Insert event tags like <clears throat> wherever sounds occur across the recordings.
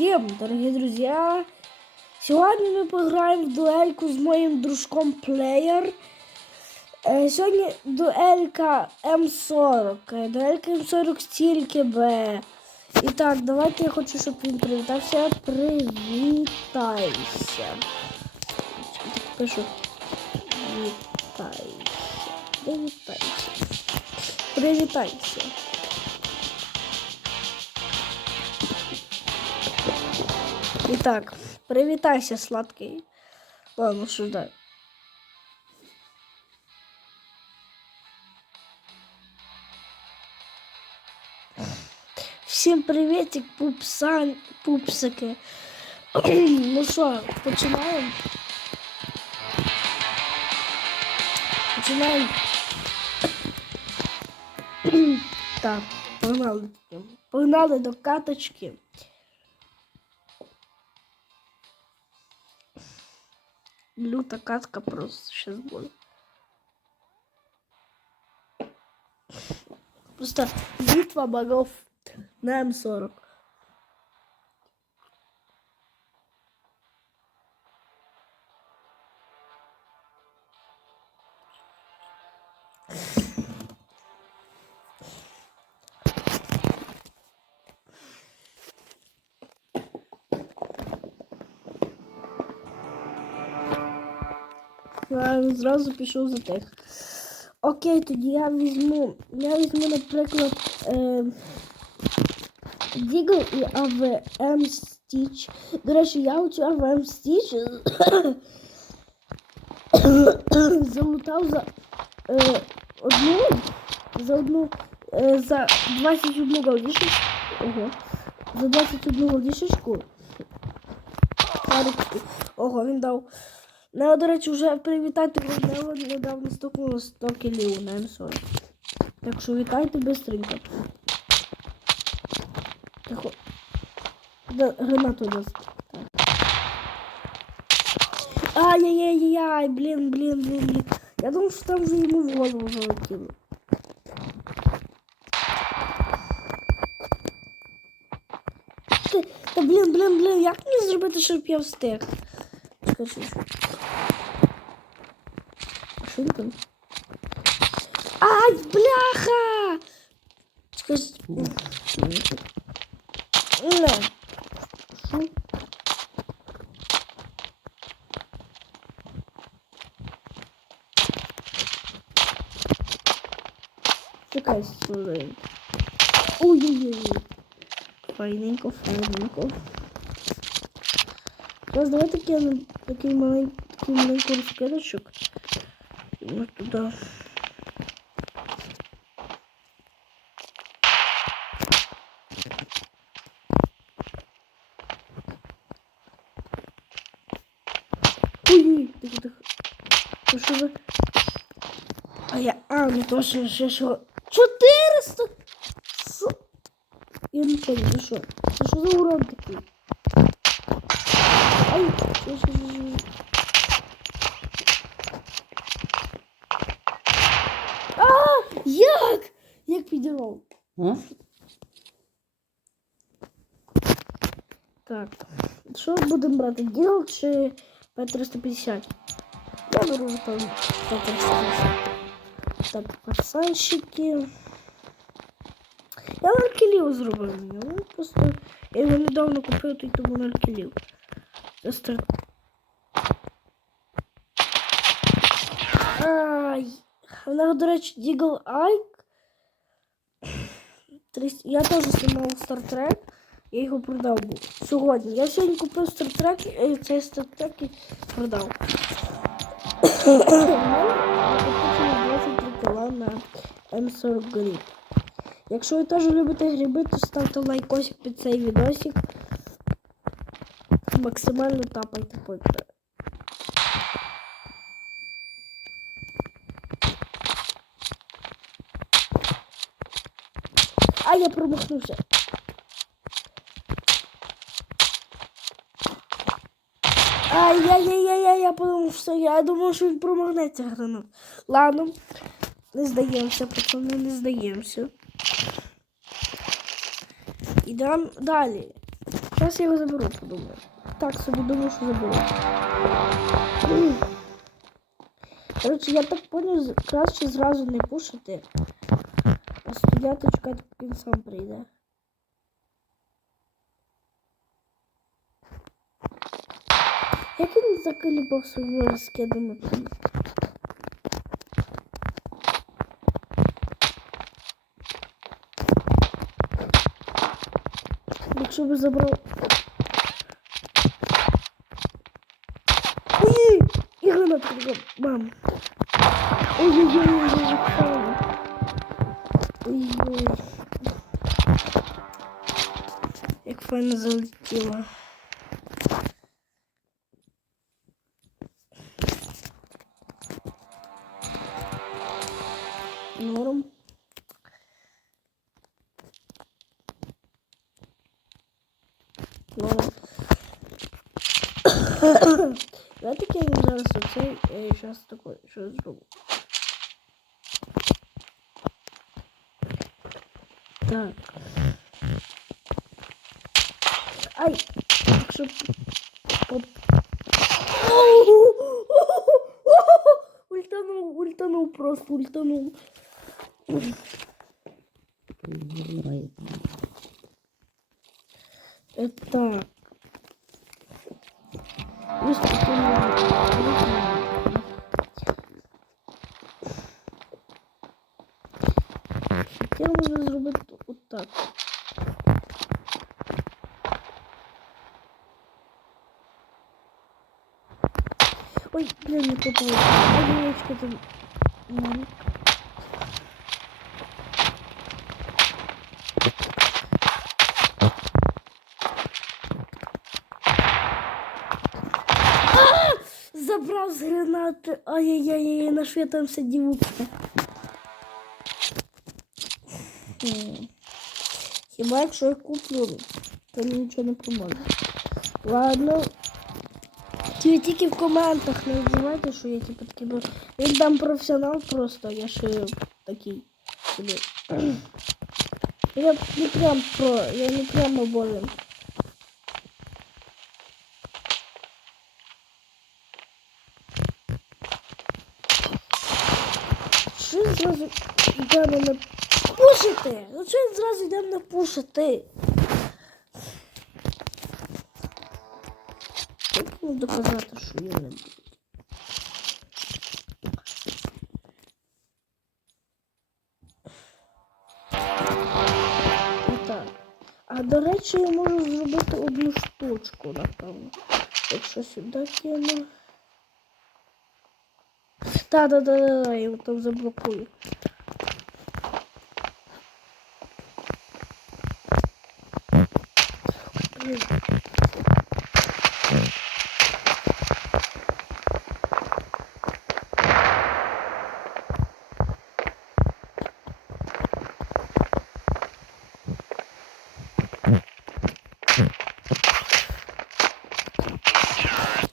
Всем, дорогие друзья! Сьогодні ми пограємо в дуельку з моїм дружком Плеєр. Сьогодні дуелька М40. Е, Дуелька М40 стільки Б. І так, давайте я хочу, щоб він привітався. Привітайся. Так пишу. Вітайся. Привітайся. Привітайся. Итак, привітайся, сладкий. Ладно, що ждай. Всім приветик, пупсан, пупсики. <clears throat> ну що, починаємо? Починаємо. <clears throat> так, погнали. Погнали до каточки. Люта катка просто сейчас будет. Просто битва богов на М40. Зразу пішов за тих. Окей, тоді я візьму. Я візьму, наприклад, е, і АВМ Стіч. До речі, я оцю АВМ Стіч <coughs> залутав за е, одну за одну е, за 21 голдішечку. Ого. За 21 голдішечку. Ого, він дав. Ну, до речі, вже привітати його недавно стукнуло 100 кілів на М40. Так що вітайте быстренько. Тихо. Да, гранату дасть. Ай-яй-яй-яй, блін, блін, блін, блін. Я думав, що там вже йому в голову залетіло. Та блін, блін, блін, як мені зробити, щоб я встиг? Він там? Ай, бляха! Чекай. що- Не. Чекай, сюди. Ой-ой-ой. Файненько, файненько. Давай такий, такий маленький, маленький розкидочок. І от туди. Ой, тихо, тихо. Ну що? А я, а, ну то що, ще що? 400! Що? Я не ну що? Це що за урон такий? Ай, що, що, що, що? А, як? Як підірвав? А? Так, що будемо брати? Діл чи П-350? Я беру там П-350. Так, пацанчики. Я 0 кілів зробив. Ну, просто я його недавно купив, то й тому 0 кілів. Це стар... Ай. Нас, до речі, Дігл Айк. Я теж знімав Trek. Я його продав був сьогодні. Я сьогодні купив і цей Trek і продав. У мене накопичилось 23 кіла на М40 гріб. Якщо ви теж любите гриби, то ставте лайкосик під цей відосик. Максимально тапайте потім. Я промахнувся. Ай-яй-яй-яй-яй, я подумав, що я думав, що він промахнеться гранат. Ладно, не здаємося, пацани, не здаємося. Ідемо далі. Зараз я його заберу, подумаю. Так собі думаю, що заберу. Коротше, я так понял, краще зразу не пушити, а стояти чекати, поки він сам прийде. Як він заколібав свою розкидами? Якщо би забрав. Ой, і гранат така, мам. Ой-ой-ой, як файно. Ой-ой. Як файно залетіло. Норм. Норм. Давайте кинемо зараз оцей і зараз таке, що зроблю. Так. Ай! Якщо. <laughs> Ультанув, ультанув, просто ультанув. Е, Так. Я можу зробити отак. Ой, блин, не попал. Одиночка там. Ладно. А! Забрав з гранати. Ай-яй-яй, на що там сидів. М. Хіба якщо я куплю, то нічого не поможе. Ладно. Ти тільки в коментах не називайте, що я типу такий був. Він там професіонал просто, я ще такий собі. <clears throat> Я не прям про, я не прямо болен. Що зразу йдемо на пушити? Ну що зразу йдемо на пушити? Мені доказати, що я не буду? А до речі, я можу зробити одну штучку, напевно. Якщо сюди кину. Та-да-да-да, я його там заблокую. Блін.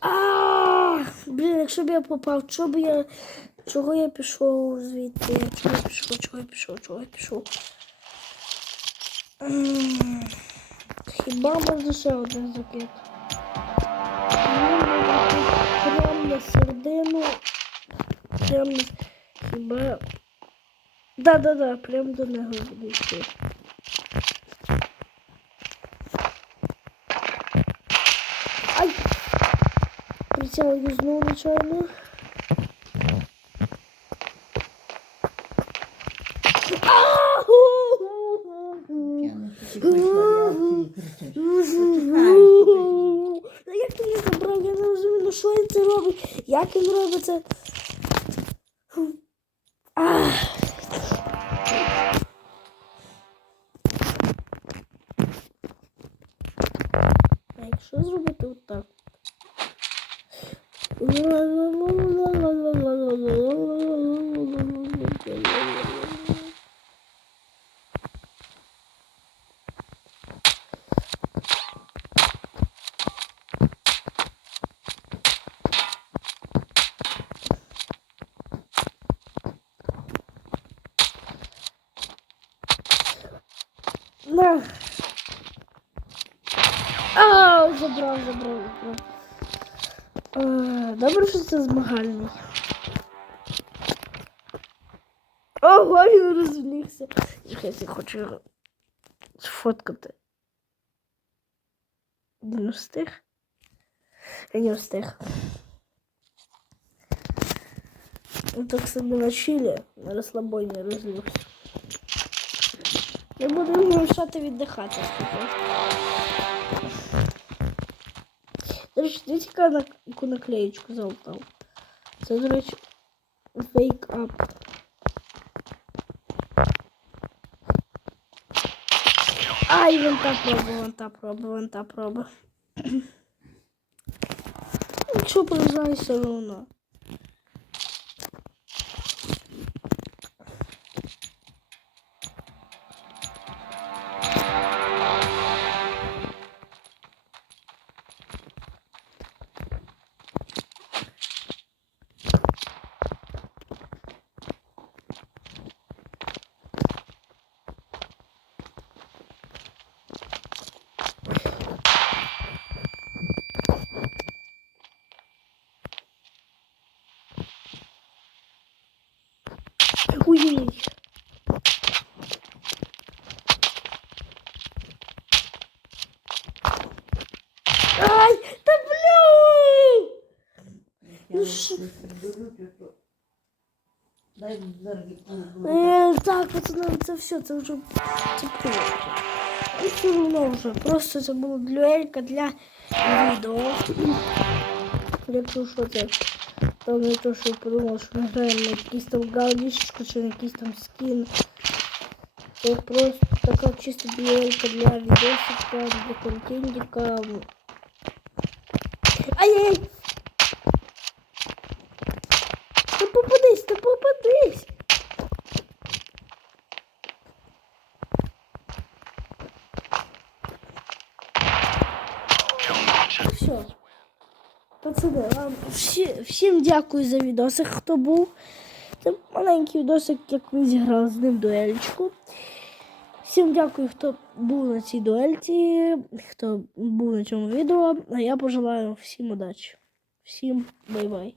А, Блін, якщо б я попав, чого я. Чого я пішов звідти? Чого я пішов, чого я пішов, чого я пішов? Хіба можна ще один закид? Прямо на середину. Прямо на... Хіба. Да-да-да, прямо до нього йти. Ай! Прицел знову нечаянно. Як ти мене забрав? Я не розумію, ну що він це робить? Як він робить це? На. А, забрав, забрав, забрав. Е, Добре, що це змагальний. Ого, він. Чекай, я хочу сфоткати. Він встиг? Я встиг. Он так собі на чилі, на розслабоні розлігся. Я буду йому віддихати. До речі, дивіться, яку наклеєчку залутав. Це, до речі, фейк ап. Ай, він та проба, він та проба, він та проба. Нічого проїжджає все одно. дай зараз відповідь. Е, так, пацани, це все, це вже це прийде. І все одно вже. Просто це була дуелька для відео. Якщо що це, то не то, що я подумав, що ми граємо на якийсь там галдішечку чи на якийсь там скін. Це просто така чисто дуелька для відосика, для контентика. Ай-яй! Та попадись! Пацани, вам всі, всім дякую за відосик, хто був. Це маленький відосик, як ми зіграли з ним дуельчику. Всім дякую, хто був на цій дуельці, хто був на цьому відео. А я пожелаю всім удачі. Всім бай-бай.